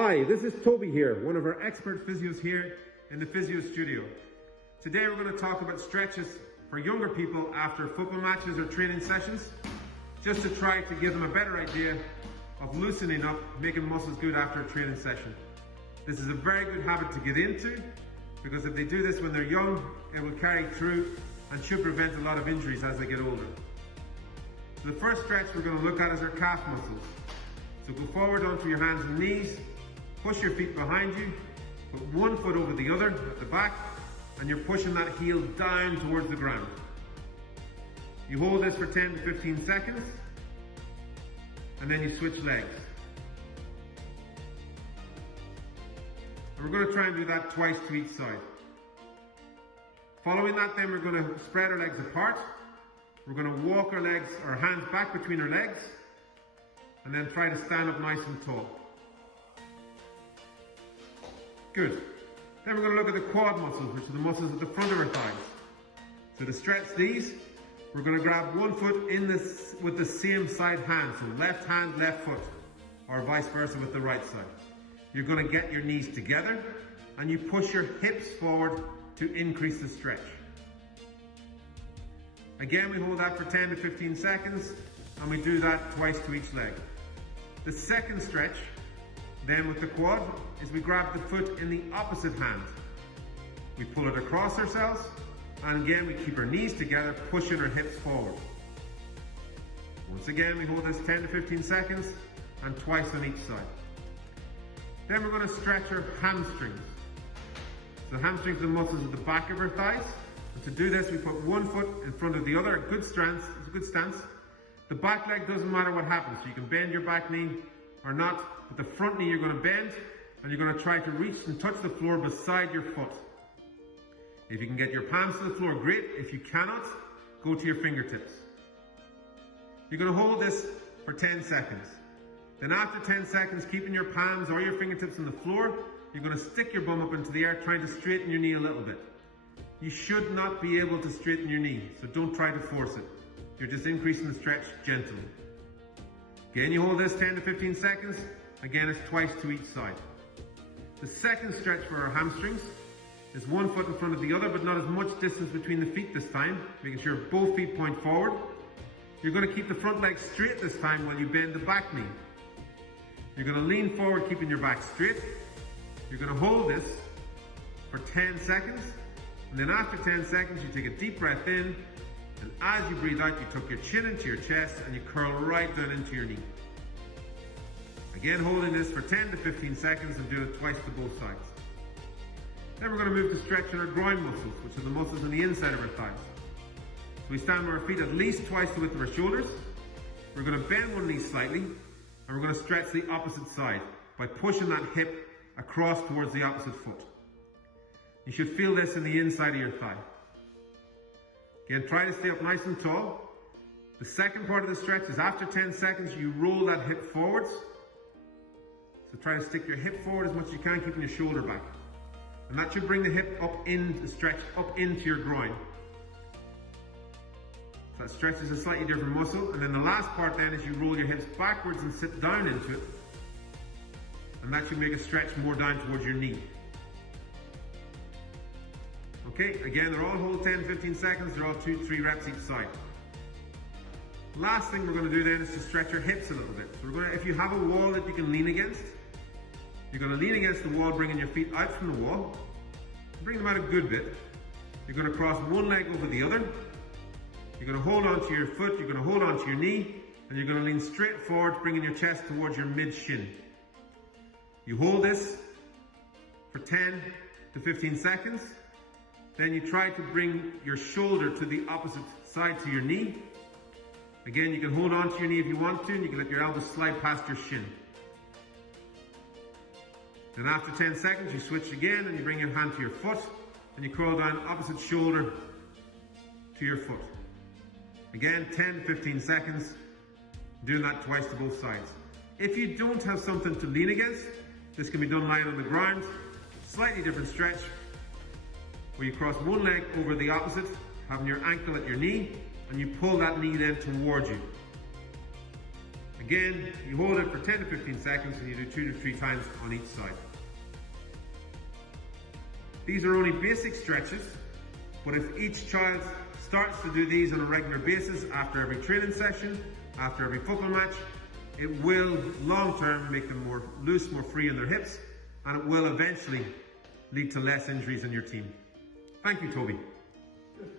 Hi, this is Toby here, one of our expert physios here in the physio studio. Today we're going to talk about stretches for younger people after football matches or training sessions, just to try to give them a better idea of loosening up, making muscles good after a training session. This is a very good habit to get into, because if they do this when they're young, it will carry through and should prevent a lot of injuries as they get older. So the first stretch we're going to look at is our calf muscles. So go forward onto your hands and knees, push your feet behind you, put one foot over the other at the back, and you're pushing that heel down towards the ground. You hold this for 10 to 15 seconds, and then you switch legs. And we're going to try and do that twice to each side. Following that, then we're going to spread our legs apart. We're going to walk our legs, our hands back between our legs, and then try to stand up nice and tall. Good. Then we're going to look at the quad muscles, which are the muscles at the front of our thighs. So to stretch these, we're going to grab one foot in this with the same side hand. So left hand, left foot, or vice versa with the right side. You're going to get your knees together and you push your hips forward to increase the stretch. Again, we hold that for 10 to 15 seconds and we do that twice to each leg. The second stretch, then with the quad, is we grab the foot in the opposite hand. We pull it across ourselves, and again we keep our knees together, pushing our hips forward. Once again, we hold this 10 to 15 seconds and twice on each side. Then we're going to stretch our hamstrings. So hamstrings are the muscles at the back of our thighs. And to do this, we put one foot in front of the other, a good stance. It's a good stance. The back leg doesn't matter what happens. So you can bend your back knee or not. With the front knee, you're going to bend and you're going to try to reach and touch the floor beside your foot. If you can get your palms to the floor, great. If you cannot, go to your fingertips. You're going to hold this for 10 seconds. Then after 10 seconds, keeping your palms or your fingertips on the floor, you're going to stick your bum up into the air, trying to straighten your knee a little bit. You should not be able to straighten your knee, so don't try to force it. You're just increasing the stretch gently. Again, you hold this 10 to 15 seconds. Again, it's twice to each side. The second stretch for our hamstrings is one foot in front of the other, but not as much distance between the feet this time, making sure both feet point forward. You're going to keep the front leg straight this time while you bend the back knee. You're going to lean forward, keeping your back straight. You're going to hold this for 10 seconds. And then after 10 seconds, you take a deep breath in. And as you breathe out, you tuck your chin into your chest and you curl right down into your knee. Again, holding this for 10 to 15 seconds and doing it twice to both sides. Then we're going to move to stretching our groin muscles, which are the muscles on the inside of our thighs. So we stand with our feet at least twice the width of our shoulders. We're going to bend one knee slightly, and we're going to stretch the opposite side by pushing that hip across towards the opposite foot. You should feel this in the inside of your thigh. Again, try to stay up nice and tall. The second part of the stretch is after 10 seconds, you roll that hip forwards. So try to stick your hip forward as much as you can, keeping your shoulder back. And that should bring the hip up in the stretch, up into your groin. So that stretches a slightly different muscle. And then the last part then is you roll your hips backwards and sit down into it. And that should make a stretch more down towards your knee. Okay, again, they're all hold 10, 15 seconds. They're all 2-3 reps each side. Last thing we're going to do then is to stretch our hips a little bit. So we're going to, if you have a wall that you can lean against, you're going to lean against the wall, bringing your feet out from the wall. Bring them out a good bit. You're going to cross one leg over the other. You're going to hold onto your foot, you're going to hold onto your knee, and you're going to lean straight forward, bringing your chest towards your mid-shin. You hold this for 10 to 15 seconds. Then you try to bring your shoulder to the opposite side to your knee. Again, you can hold on to your knee if you want to, and you can let your elbows slide past your shin. Then after 10 seconds, you switch again and you bring your hand to your foot and you curl down opposite shoulder to your foot. Again, 10 to 15 seconds, doing that twice to both sides. If you don't have something to lean against, this can be done lying on the ground. Slightly different stretch, where you cross one leg over the opposite, having your ankle at your knee, and you pull that knee then towards you. Again, you hold it for 10 to 15 seconds and you do 2 to 3 times on each side. These are only basic stretches, but if each child starts to do these on a regular basis after every training session, after every football match, it will long term make them more loose, more free in their hips, and it will eventually lead to less injuries in your team. Thank you, Toby. Good.